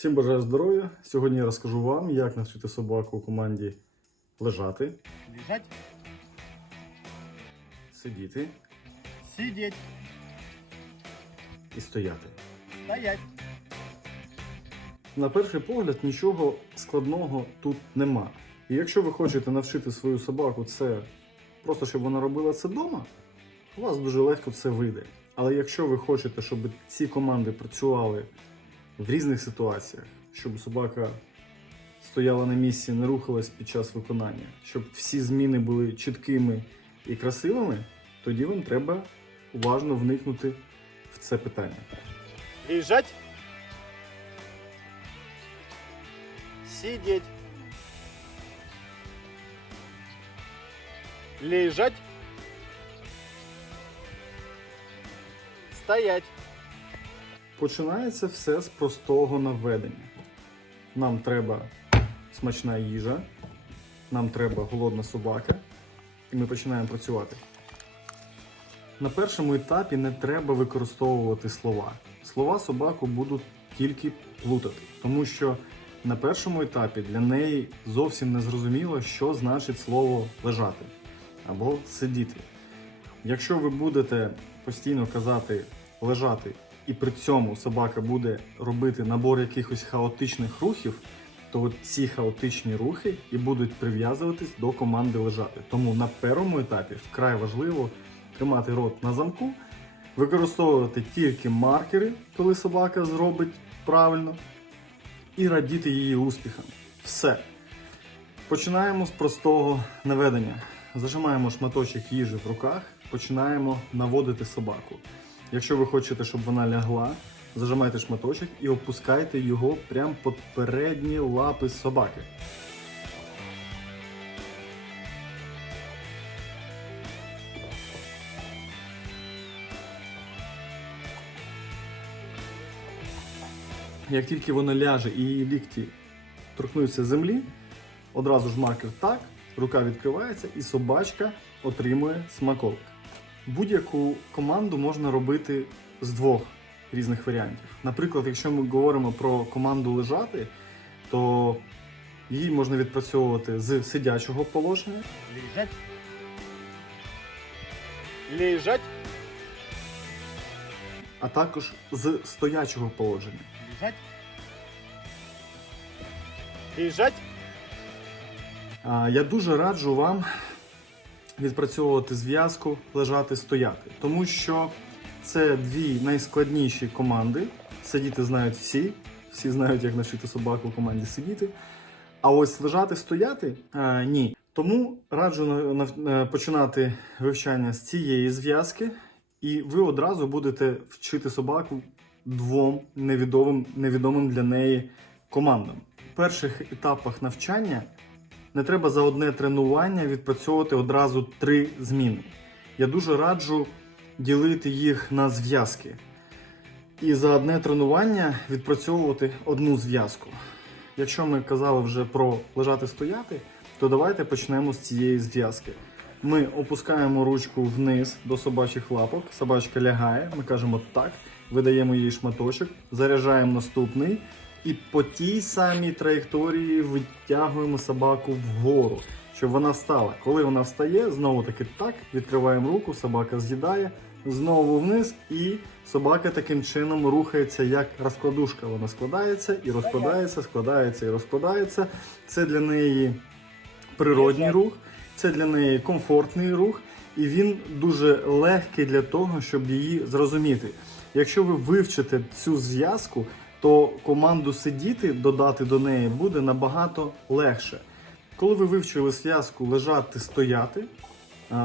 Всім бажаю здоров'я. Сьогодні я розкажу вам, як навчити собаку у команді лежати, Лежать, сидіти сидеть, і стояти. стоять. На перший погляд нічого складного тут нема. І якщо ви хочете навчити свою собаку це просто щоб вона робила це вдома, у вас дуже легко це вийде. Але якщо ви хочете, щоб ці команди працювали в різних ситуаціях, щоб собака стояла на місці, не рухалась під час виконання, щоб всі зміни були чіткими і красивими, тоді вам треба уважно вникнути в це питання. Лежать, сидеть, лежать, стоять. Починається все з простого наведення. Нам треба смачна їжа, нам треба голодна собака, і ми починаємо працювати. На першому етапі не треба використовувати слова. Слова собаку будуть тільки плутати, тому що на першому етапі для неї зовсім не зрозуміло, що значить слово лежати або сидіти. Якщо ви будете постійно казати лежати, і при цьому собака буде робити набор якихось хаотичних рухів, то ці хаотичні рухи і будуть прив'язуватись до команди лежати. Тому на першому етапі вкрай важливо тримати рот на замку, використовувати тільки маркери, коли собака зробить правильно, і радіти її успіхам. Все. Починаємо з простого наведення. Зажимаємо шматочок їжі в руках, починаємо наводити собаку. Якщо ви хочете, щоб вона лягла, зажимайте шматочок і опускайте його прямо під передні лапи собаки. Як тільки вона ляже і її лікті торкнуться землі, одразу ж маркер так, рука відкривається і собачка отримує смаколик. Будь-яку команду можна робити з двох різних варіантів. Наприклад, якщо ми говоримо про команду лежати, то її можна відпрацьовувати з сидячого положення, Лежать, лежать, а також з стоячого положення. лежать, лежать, Я дуже раджу вам відпрацьовувати зв'язку лежати стояти, тому що це дві найскладніші команди. Сидіти знають всі, всі знають, як навчити собаку в команді сидіти. А ось лежати стояти а, ні. Тому раджу е, починати вивчання з цієї зв'язки, і ви одразу будете вчити собаку двом невідомим, невідомим для неї командам. В перших етапах навчання не треба за одне тренування відпрацьовувати одразу три зміни. Я дуже раджу ділити їх на зв'язки. І за одне тренування відпрацьовувати одну зв'язку. Якщо ми казали вже про лежати стояти, то давайте почнемо з цієї зв'язки. Ми опускаємо ручку вниз до собачих лапок, собачка лягає, ми кажемо так, видаємо їй шматочок, заряджаємо наступний і по тій самій траєкторії витягуємо собаку вгору, щоб вона встала. Коли вона встає, знову таки так, відкриваємо руку, собака з'їдає, знову вниз, і собака таким чином рухається як розкладушка. Вона складається і розкладається, складається і розкладається. Це для неї природній рух, це для неї комфортний рух, і він дуже легкий для того, щоб її зрозуміти. Якщо ви вивчите цю зв'язку, то команду сидіти додати до неї буде набагато легше. Коли ви вивчили зв'язку лежати, стояти,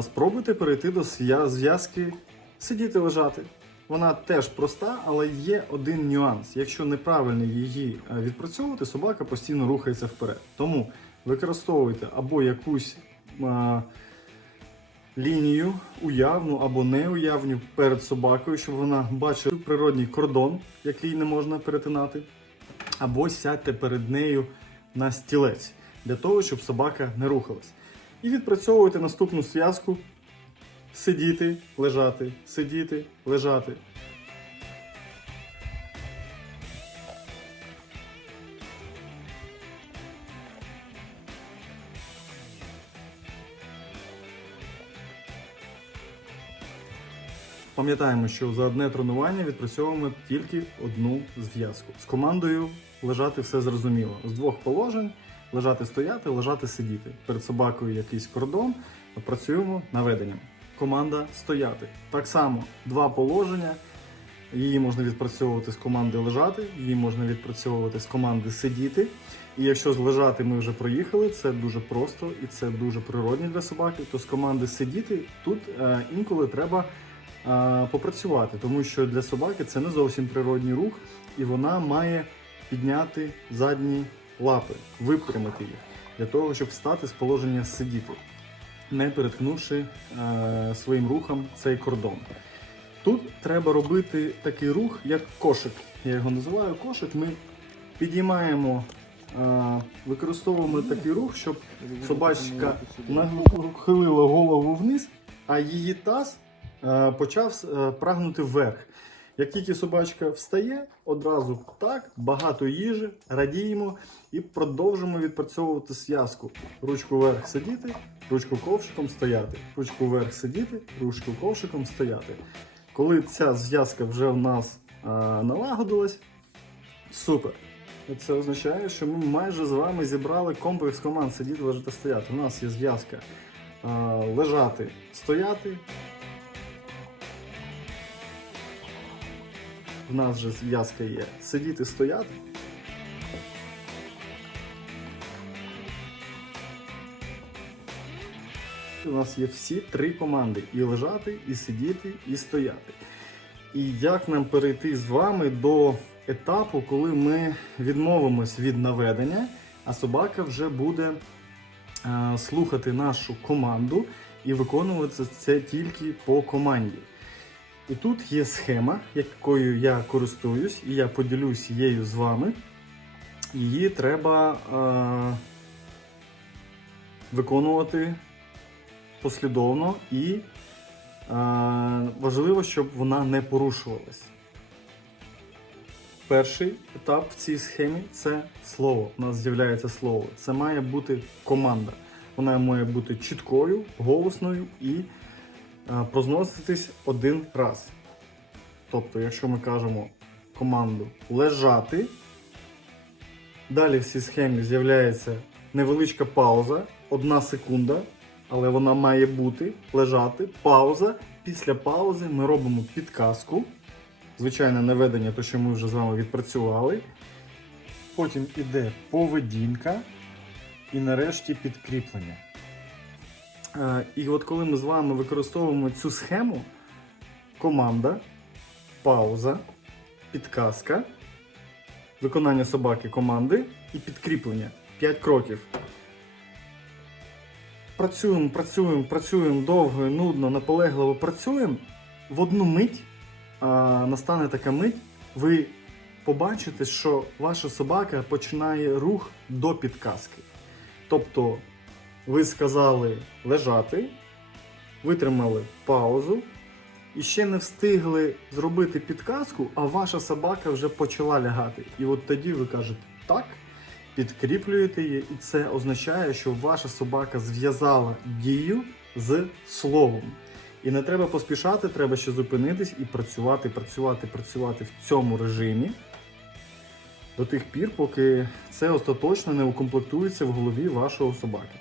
спробуйте перейти до зв'язки сидіти лежати. Вона теж проста, але є один нюанс. Якщо неправильно її відпрацьовувати, собака постійно рухається вперед. Тому використовуйте або якусь лінію уявну або неуявну перед собакою, щоб вона бачила природній кордон, який не можна перетинати, або сядьте перед нею на стілець для того, щоб собака не рухалась. І відпрацьовуйте наступну зв'язку сидіти, лежати, сидіти, лежати. Пам'ятаємо, що за одне тренування відпрацьовуємо тільки одну зв'язку. З командою лежати все зрозуміло. З двох положень лежати стояти, лежати сидіти. Перед собакою якийсь кордон, працюємо наведенням. Команда стояти. Так само два положення. Її можна відпрацьовувати з команди лежати, її можна відпрацьовувати з команди сидіти. І якщо з лежати ми вже проїхали, це дуже просто і це дуже природні для собаки, то з команди сидіти тут е, інколи треба попрацювати, тому що для собаки це не зовсім природній рух, і вона має підняти задні лапи, випрямити їх для того, щоб встати з положення сидіти, не переткнувши е, своїм рухом цей кордон. Тут треба робити такий рух, як кошик. Я його називаю кошик. Ми підіймаємо, е, використовуємо такий рух, щоб собачка нахилила голову вниз, а її таз почав е, прагнути вверх. Як тільки собачка встає, одразу так, багато їжі, радіємо і продовжимо відпрацьовувати зв'язку. Ручку вверх сидіти, ручку ковшиком стояти, ручку вверх сидіти, ручку ковшиком стояти. Коли ця зв'язка вже в нас е, налагодилась, супер. Це означає, що ми майже з вами зібрали комплекс команд сидіти, лежати, стояти. У нас є зв'язка е, лежати, стояти. В нас же зв'язка є сидіти, стояти. У нас є всі три команди: і лежати, і сидіти, і стояти. І як нам перейти з вами до етапу, коли ми відмовимось від наведення, а собака вже буде е, слухати нашу команду і виконувати це тільки по команді. І тут є схема, якою я користуюсь, і я поділюсь її з вами. Її треба е, виконувати послідовно і е, важливо, щоб вона не порушувалась. Перший етап в цій схемі це слово. У нас з'являється слово. Це має бути команда. Вона має бути чіткою, голосною і прозноситись один раз. Тобто, якщо ми кажемо команду лежати, далі в цій схемі з'являється невеличка пауза, одна секунда, але вона має бути лежати, пауза. Після паузи ми робимо підказку. Звичайне наведення, то що ми вже з вами відпрацювали. Потім іде поведінка і нарешті підкріплення. Е, І от коли ми з вами використовуємо цю схему, команда, пауза, підказка, виконання собаки команди і підкріплення. 5 кроків. Працюємо, працюємо, працюємо довго, нудно, наполегливо працюємо. В одну мить а, настане така мить, ви побачите, що ваша собака починає рух до підказки. Тобто ви сказали лежати, витримали паузу і ще не встигли зробити підказку, а ваша собака вже почала лягати. І от тоді ви кажете так, підкріплюєте її, і це означає, що ваша собака зв'язала дію з словом. І не треба поспішати, треба ще зупинитись і працювати, працювати, працювати в цьому режимі до тих пір, поки це остаточно не укомплектується в голові вашого собаки.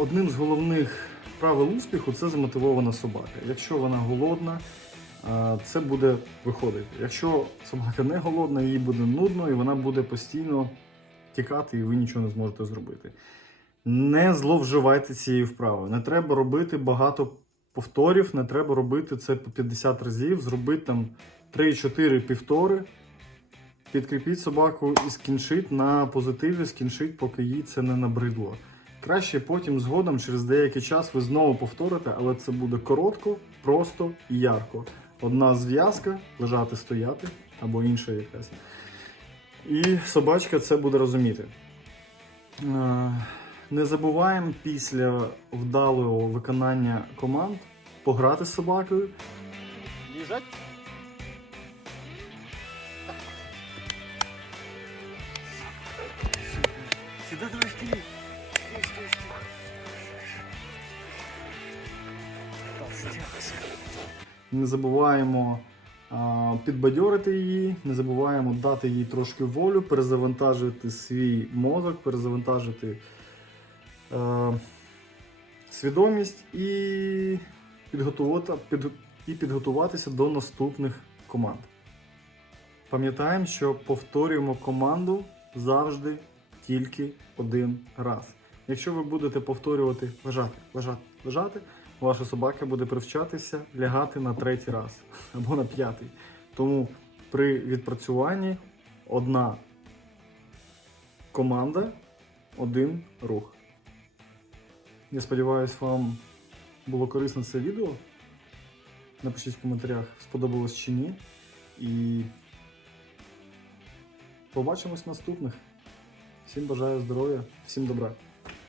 Одним з головних правил успіху це замотивована собака. Якщо вона голодна, це буде виходити. Якщо собака не голодна, їй буде нудно і вона буде постійно тікати, і ви нічого не зможете зробити. Не зловживайте цією вправою. Не треба робити багато повторів, не треба робити це по 50 разів, зробити там 3-4 півтори. Підкріпіть собаку і скіншить на позитиві, скіншить, поки їй це не набридло. Краще потім згодом, через деякий час, ви знову повторите, але це буде коротко, просто і ярко. Одна зв'язка, лежати, стояти або інша якась. І собачка це буде розуміти. Е, Не забуваємо після вдалого виконання команд пограти з собакою, Лежать. Не забуваємо а, підбадьорити її, не забуваємо дати їй трошки волю, перезавантажити свій мозок, перезавантажити е, свідомість і, підготувати, під, і підготуватися до наступних команд. Пам'ятаємо, що повторюємо команду завжди тільки один раз. Якщо ви будете повторювати лежати, лежати, лежати, ваша собака буде привчатися лягати на третій раз або на п'ятий. Тому при відпрацюванні одна команда, один рух. Я сподіваюся, вам було корисно це відео. Напишіть в коментарях, сподобалось чи ні. І побачимось в наступних. Всім бажаю здоров'я, всім добра.